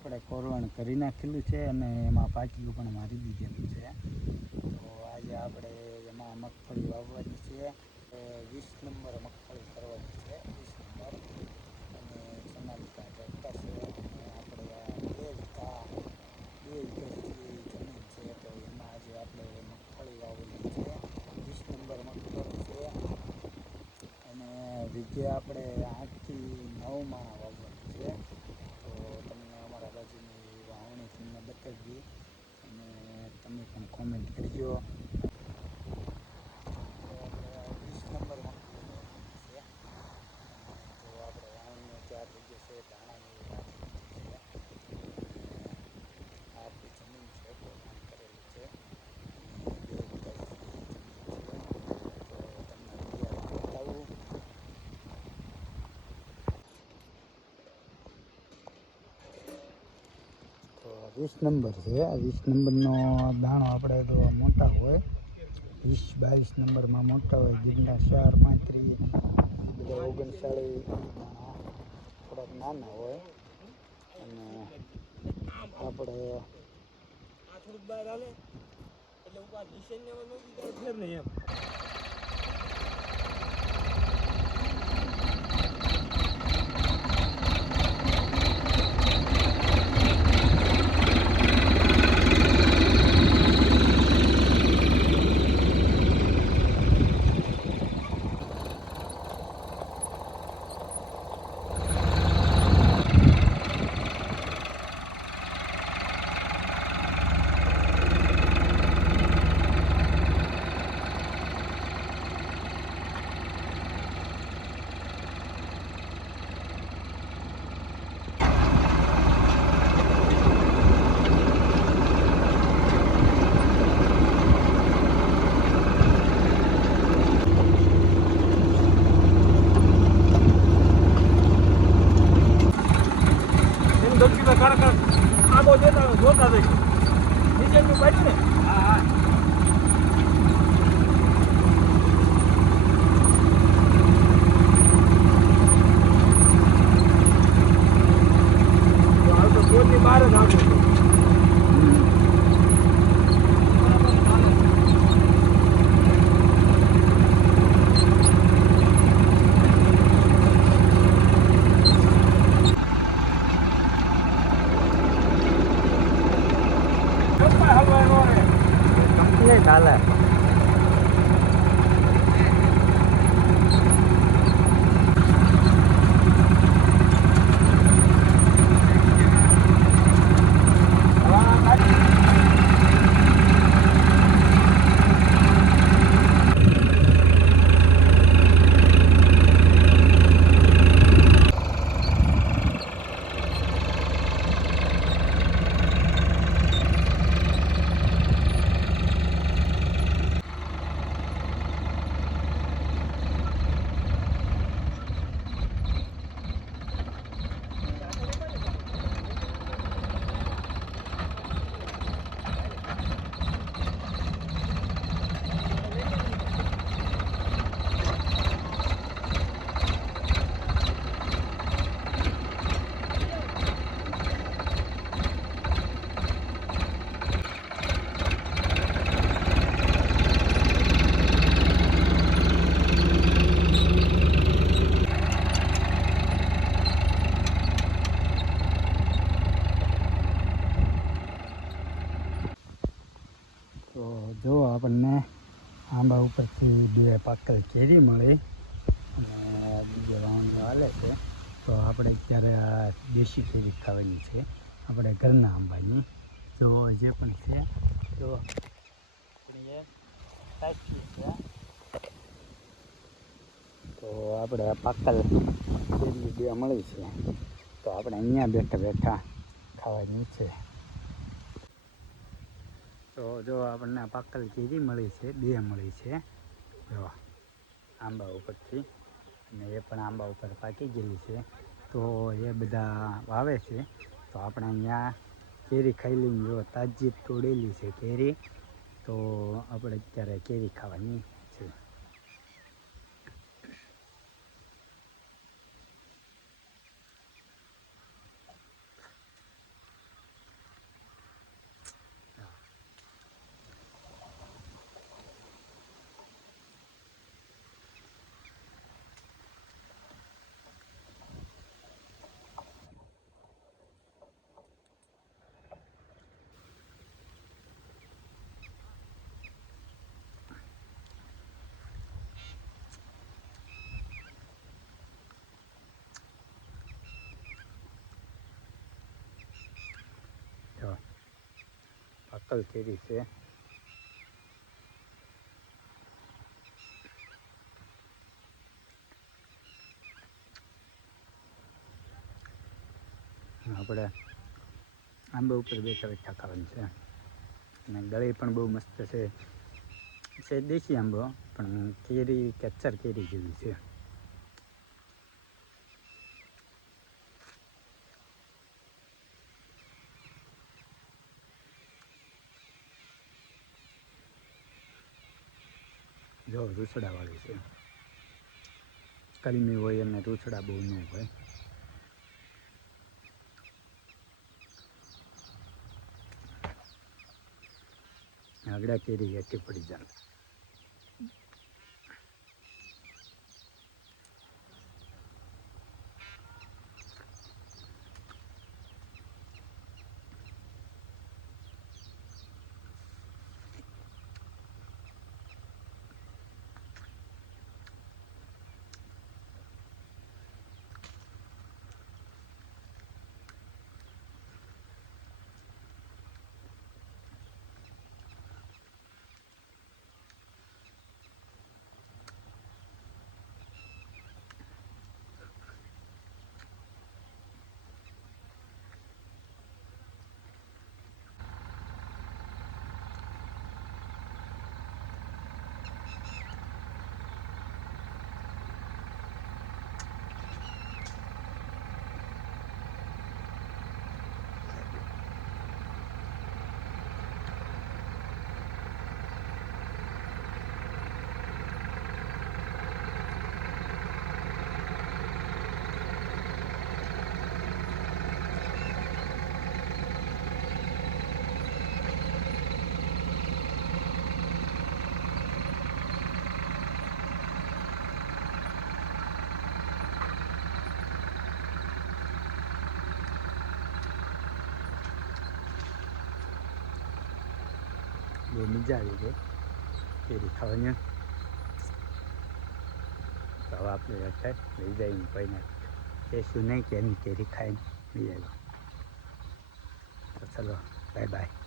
આપણે કોરવણ કરી નાખેલું છે અને એમાં પાટિયું પણ મારી દીધેલું છે. તો આજે આપણે એમાં મગફળી વાવવાની છે. 20 નંબર મગફળી કરવાની છે, 20 નંબર. અને સોનાલિકા ટ્રેક્ટર છે. અને આપણે આ 2 વીઘા જેટલી જમીન છે, તો એમાં આજે આપણે મગફળી વાવેલી છે. 20 નંબર મગફળી છે. અને વીઘે આપણે 8 થી 9 માણા વાવવાનું છે. તો તમને અમારા બાજુની વાવણી તમને બતાવીએ અને તમે પણ કોમેન્ટ કરજો. તો આપણે 20 નંબર મગફળી વાવવાની છે. તો આપણે વાવણીઓ તૈયાર થઈ જશે, ધાણાની રાખી દીધી છે. આ આપણી જમીન છે, કોરવણ કરેલું છે. અને 2 વીઘા જેટલી જમીન છે. તો તમને તૈયાર બતાવું. તો 20 નંબર છે. આ 20 નંબરનો દાણો આપણે તો મોટા હોય, 20-22 નંબરમાં મોટા હોય. ગીરના 4-35 બધા 39 દાણા થોડાક નાના હોય. અને આપણે થોડુંક બહાર હાલે એટલે ઉપર નિશાન ને ફેર નહીં એમ. આગો જોતા જઈશું નીચે બાજુ ને. હા હાલ તો બોટની બહાર જ આવું છું. કંપની ચાલે. તો જો આપણને આંબા ઉપરથી 2 પાકલ કેરી મળી અને બીજે વાવણી હાલે છે. તો આપણે અત્યારે આ દેશી કેરી ખાવાની છે, આપણે ઘરના આંબાની. જો જે પણ છે જો સાચી છે. તો આપણે આ પાકલ કેરી 2 મળી છે, તો આપણે અહીંયા બેઠા બેઠા ખાવાની છે. તો જો આપણને પાકલ કેરી મળી છે, 2 મળી છે જો આંબા ઉપરથી. અને એ પણ આંબા ઉપર પાકી ગયેલી છે. તો એ બધા વાવે છે. તો આપણે અહીંયા કેરી ખાઈ લઈને, જો તાજી તોડેલી છે કેરી. તો આપણે અત્યારે કેરી ખાવાની છે. પાકલ કેરી છે. આપણે આંબા ઉપર બેઠા બેઠા ખાવાનું છે. અને ગળી પણ બહુ મસ્ત છે દેશી આંબો પણ કેરી કેચર કેરી જેવી છે. જો રૂસડાવાળી છે. કલમી હોય અને રૂસડા બહુ ન હોય. આગળ કેરી હેઠી પડી જાય. બહુ મજા આવી ગઈ કેરી ખાવાની. તો હવે આપણે અત્યારે લઈ જઈને કોઈને કહેશું નહીં કે એની કેરી ખાઈને લઈ આવ્યો. તો ચલો બાય બાય.